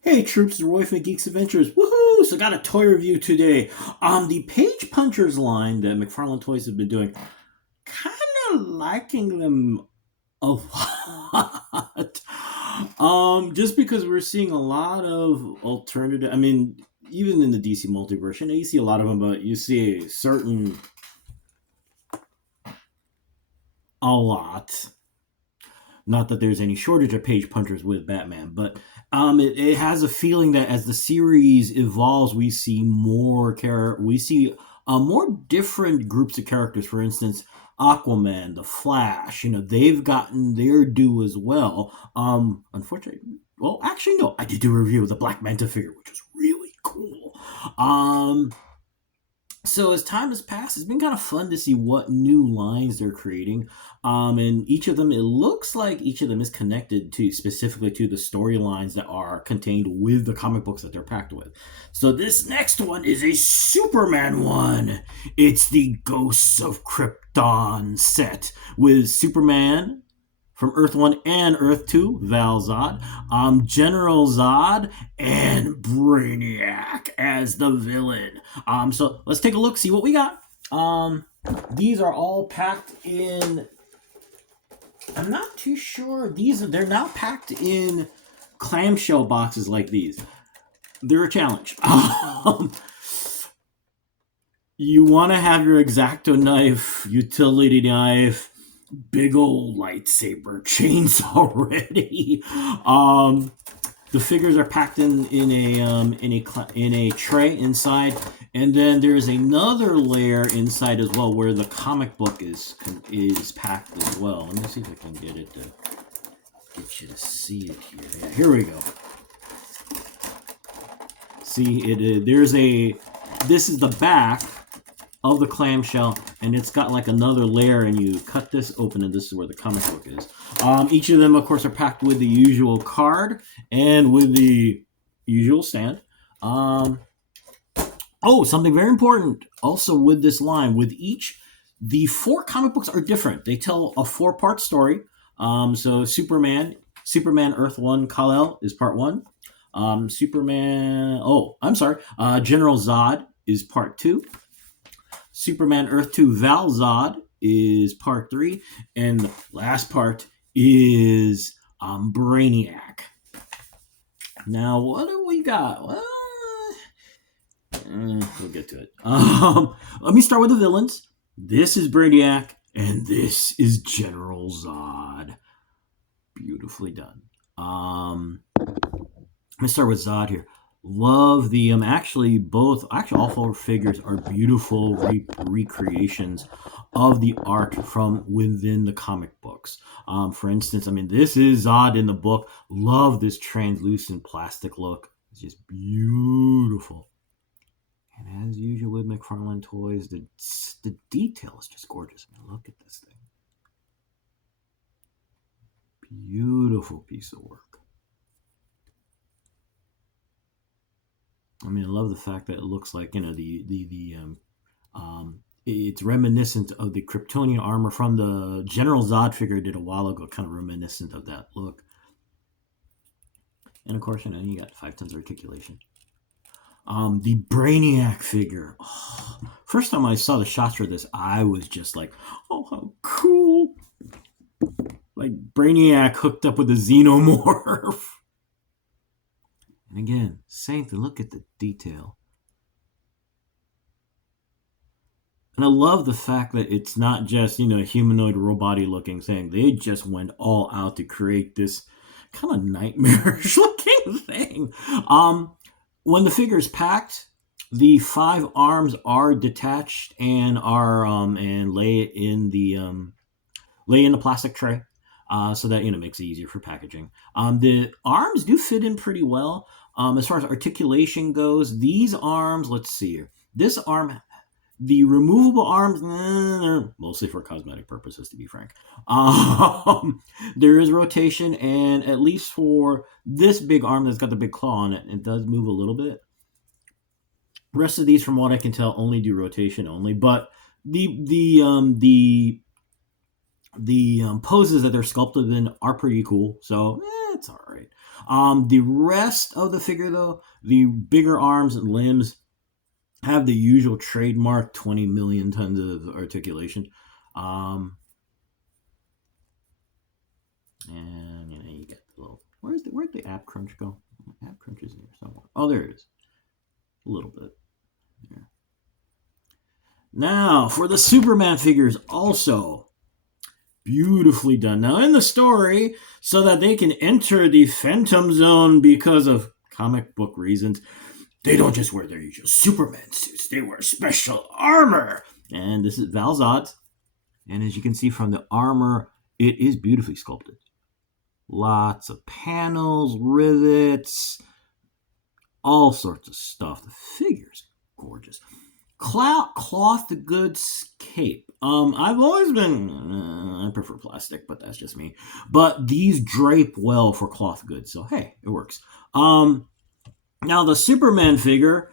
Hey troops, it's Roy from Geeks Adventures. Woohoo! So got a toy review today. The Page Punchers line that McFarlane Toys have been doing. Kinda liking them a lot. Just because we're seeing a lot of alternative, even in the DC multiverse, you see a lot of them, but you see a lot. Not that there's any shortage of page punchers with Batman, but it has a feeling that as the series evolves, we see more different groups of characters. For instance, Aquaman, the Flash. They've gotten their due as well. Unfortunately, well, actually, no, I did do a review of the Black Manta figure, which was really cool. Um, so as time has passed, it's been kind of fun to see what new lines they're creating. And each of them, it looks like each of them is connected to specifically to the storylines that are contained with the comic books that they're packed with. So this next one is a Superman one. It's the Ghosts of Krypton set with Superman from Earth 1 and Earth 2, Val Zod, General Zod, and Brainiac as the villain. So let's take a look, see what we got. These are all packed in. I'm not too sure. They're now packed in clamshell boxes like these. They're a challenge. You want to have your X-Acto knife, utility knife, big old lightsaber chainsaw ready. The figures are packed in a tray inside, and then there's another layer inside as well where the comic book is packed as well. Let me see if I can get you to see it here. Yeah, here we go. See it. This is the back of the clamshell, and it's got like another layer, and you cut this open, and this is where the comic book is. Each of them, of course, are packed with the usual card and with the usual stand. Something very important also with this line, with each, the 4 comic books are different. They tell a 4-part story. So Superman Earth 1 Kal-El is part 1. General Zod is part 2. Superman Earth 2 Val Zod is part 3. And the last part is Brainiac. Now, what do we got? Well, we'll get to it. Let me start with the villains. This is Brainiac, and this is General Zod. Beautifully done. Let's start with Zod here. Love the all 4 figures are beautiful recreations of the art from within the comic books. For instance, this is Zod in the book. Love this translucent plastic look. It's just beautiful. And as usual with McFarlane Toys, the detail is just gorgeous. Look at this thing. Beautiful piece of work. I love the fact that it looks like, it's reminiscent of the Kryptonian armor from the General Zod figure I did a while ago, kind of reminiscent of that look. And of course, you got 5 tons of articulation. The Brainiac figure. Oh, first time I saw the shots for this, I was just like, oh, how cool. Like Brainiac hooked up with a xenomorph. And again, same thing. Look at the detail. And I love the fact that it's not just, a humanoid robot-y looking thing. They just went all out to create this kind of nightmarish looking thing. When the figure is packed, the 5 arms are detached and are and lay in the plastic tray. So that makes it easier for packaging. The arms do fit in pretty well. As far as articulation goes, these arms, let's see here. This arm, the removable arms, they're mostly for cosmetic purposes, to be frank. There is rotation, and at least for this big arm that's got the big claw on it, it does move a little bit. The rest of these, from what I can tell, only do rotation only, but the poses that they're sculpted in are pretty cool, so it's all right. The rest of the figure, though, the bigger arms and limbs have the usual trademark 20 million tons of articulation. Um, and you get the little. Where'd the app crunch go? App crunch is in here somewhere. Oh, there it is. A little bit. There. Now for the Superman figures, also beautifully done. Now in the story, so that they can enter the Phantom Zone because of comic book reasons, they don't just wear their usual Superman suits. They wear special armor. And this is Val-Zod. And as you can see from the armor, it is beautifully sculpted. Lots of panels, rivets, all sorts of stuff. The figure's gorgeous. Cloth goods cape. I've always been, I prefer plastic, but that's just me. But these drape well for cloth goods, so hey, it works. Now the Superman figure,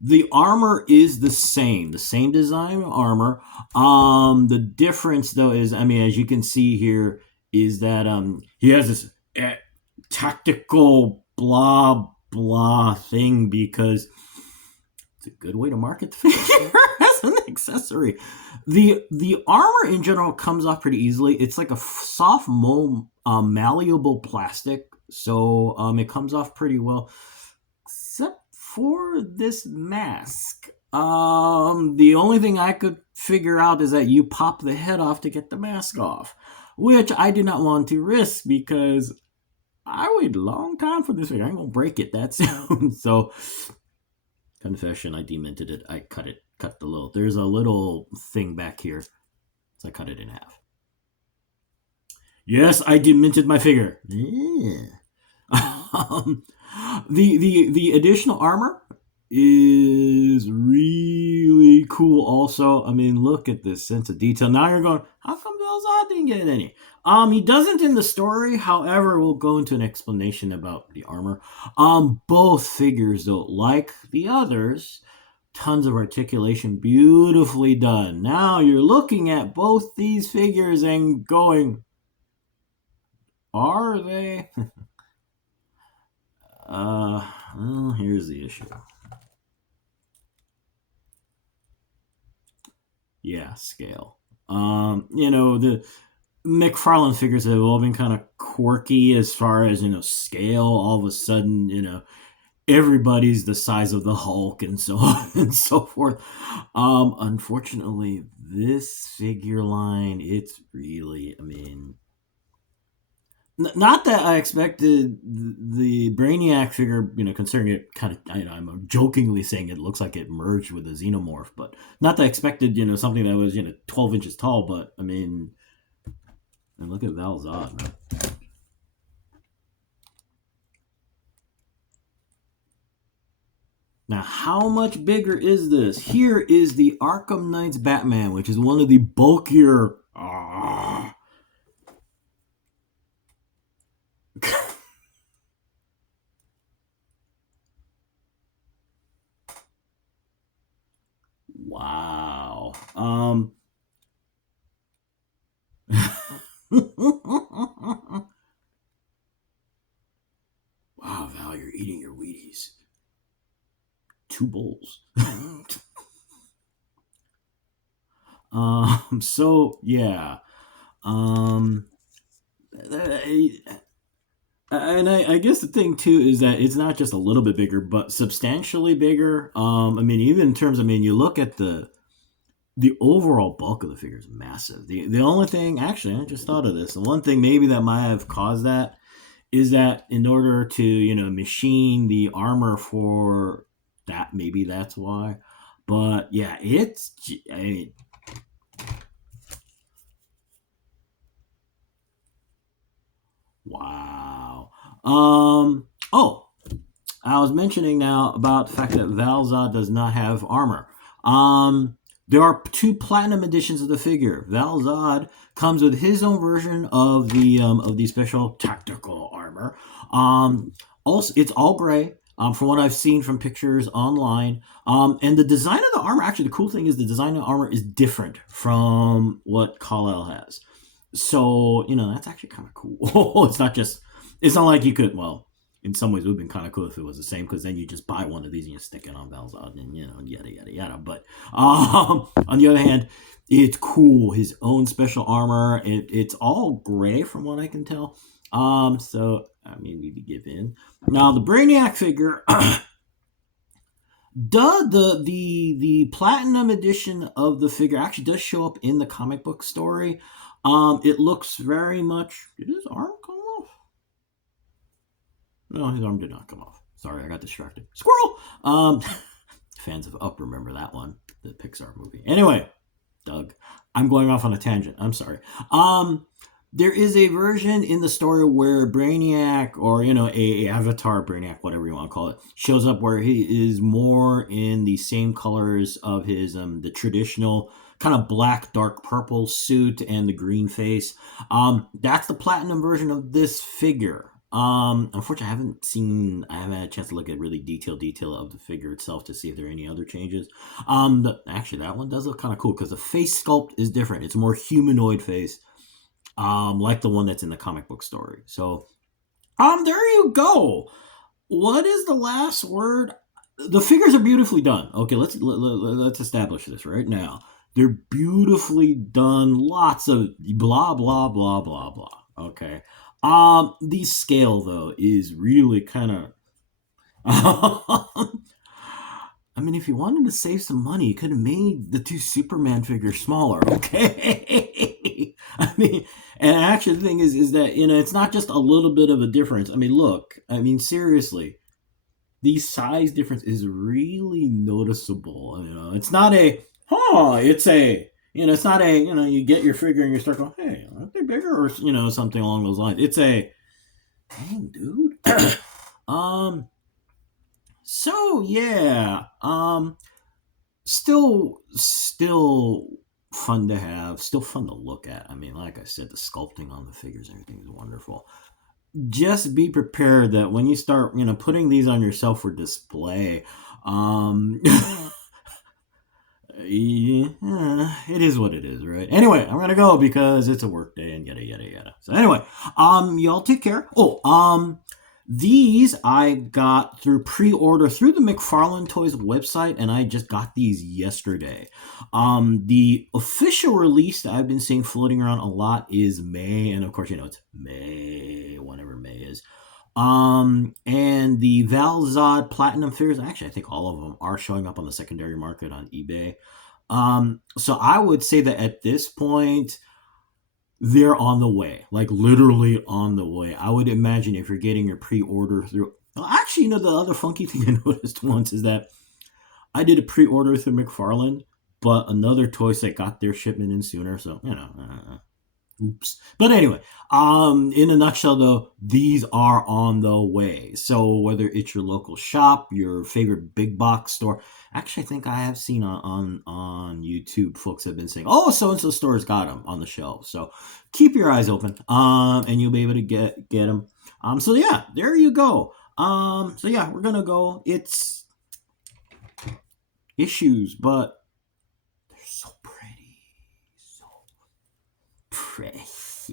the armor is the same design armor. The difference though is, I mean, as you can see here, is that he has this tactical blah blah thing because it's a good way to market the figure as an accessory. The armor in general comes off pretty easily. It's like a soft, malleable plastic, so it comes off pretty well, except for this mask. The only thing I could figure out is that you pop the head off to get the mask off, which I do not want to risk because I waited a long time for this figure. I ain't gonna break it that soon. So, confession, I demented it. I cut the little. There's a little thing back here, so I cut it in half. Yes, I demented my figure. Yeah. The additional armor is really cool also. I mean, look at this sense of detail. Now you're going, how come Val-Zod didn't get any? He doesn't in the story. However, we'll go into an explanation about the armor. Both figures, though, like the others, tons of articulation, beautifully done. Now you're looking at both these figures and going, are they? Well, here's the issue. Yeah, scale. The McFarlane figures have all been kind of quirky as far as, scale. All of a sudden, everybody's the size of the Hulk and so on and so forth. Unfortunately, this figure line, it's really, I mean, not that I expected the Brainiac figure, considering it kind of, I'm jokingly saying it looks like it merged with a xenomorph, but not that I expected, something that was, 12 inches tall, but I mean, and look at Val-Zod, man. Now, how much bigger is this? Here is the Arkham Knight's Batman, which is one of the bulkier. Wow. Wow, Val, you're eating your Wheaties. 2 bowls. So yeah. And I guess the thing too is that it's not just a little bit bigger, but substantially bigger. I mean, even in terms, I mean, you look at the overall bulk of the figure is massive. The only thing, actually, I just thought of this. The one thing maybe that might have caused that is that in order to machine the armor for that, maybe that's why. But yeah, I mean, wow. Oh, I was mentioning now about the fact that Val-Zod does not have armor. There are 2 platinum editions of the figure. Val-Zod comes with his own version of the special tactical armor. Also, it's all gray. From what I've seen from pictures online, and the design of the armor. Actually, the cool thing is the design of the armor is different from what Kal-El has. So that's actually kind of cool. It's not just It's not like you could. Well, in some ways, it would have been kind of cool if it was the same, because then you just buy one of these and you stick it on Valzad, and yada yada yada. But on the other hand, it's cool. His own special armor. It's all gray from what I can tell. So I mean, need to give in. Now the Brainiac figure. The platinum edition of the figure actually does show up in the comic book story. It looks very much. Did his arm come off? No, his arm did not come off. Sorry, I got distracted. Squirrel. Fans of Up remember that one, the Pixar movie. Anyway, Doug, I'm going off on a tangent. I'm sorry. There is a version in the story where Brainiac, or a Avatar Brainiac, whatever you want to call it, shows up where he is more in the same colors of his the traditional kind of black, dark purple suit and the green face. That's the platinum version of this figure. Unfortunately, I haven't had a chance to look at really detail of the figure itself to see if there are any other changes. Actually, that one does look kind of cool because the face sculpt is different. It's a more humanoid face. Like the one that's in the comic book story. So, there you go. What is the last word? The figures are beautifully done. Okay, let's establish this right now. They're beautifully done. Lots of blah blah blah blah blah. Okay. The scale though is really kind of. I mean, if you wanted to save some money, you could have made the two Superman figures smaller, okay? I mean, and actually the thing is that, it's not just a little bit of a difference. I mean, look, seriously, the size difference is really noticeable. It's not it's not you get your figure and you start going, hey, aren't they bigger? Or, something along those lines. It's dang, dude. So yeah, still fun to have, still fun to look at. I mean, like I said, the sculpting on the figures, everything is wonderful. Just be prepared that when you start, putting these on yourself for display, yeah, it is what it is, right? Anyway, I'm gonna go because it's a work day and yada yada yada. So anyway, y'all take care. These I got through pre-order through the McFarlane Toys website, and I just got these yesterday. The official release that I've been seeing floating around a lot is May, and of course, it's May, whenever May is. And the Valzad Platinum figures, actually, I think all of them are showing up on the secondary market on eBay. So I would say that at this point, they're on the way, like literally on the way. I would imagine if you're getting your pre-order through. Well, actually, the other funky thing I noticed once is that I did a pre-order through McFarlane, but another toy set got their shipment in sooner. So oops. But anyway, in a nutshell, though, these are on the way. So whether it's your local shop, your favorite big box store. Actually, I think I have seen on YouTube, folks have been saying, "Oh, so and so store's got them on the shelf." So keep your eyes open, and you'll be able to get them. So yeah, there you go. So yeah, we're gonna go. It's issues, but they're so pretty, so precious.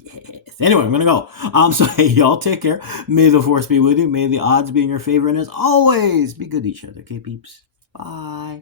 Anyway, I'm gonna go. So hey, y'all take care. May the force be with you. May the odds be in your favor, and as always, be good to each other. Okay, peeps. Bye.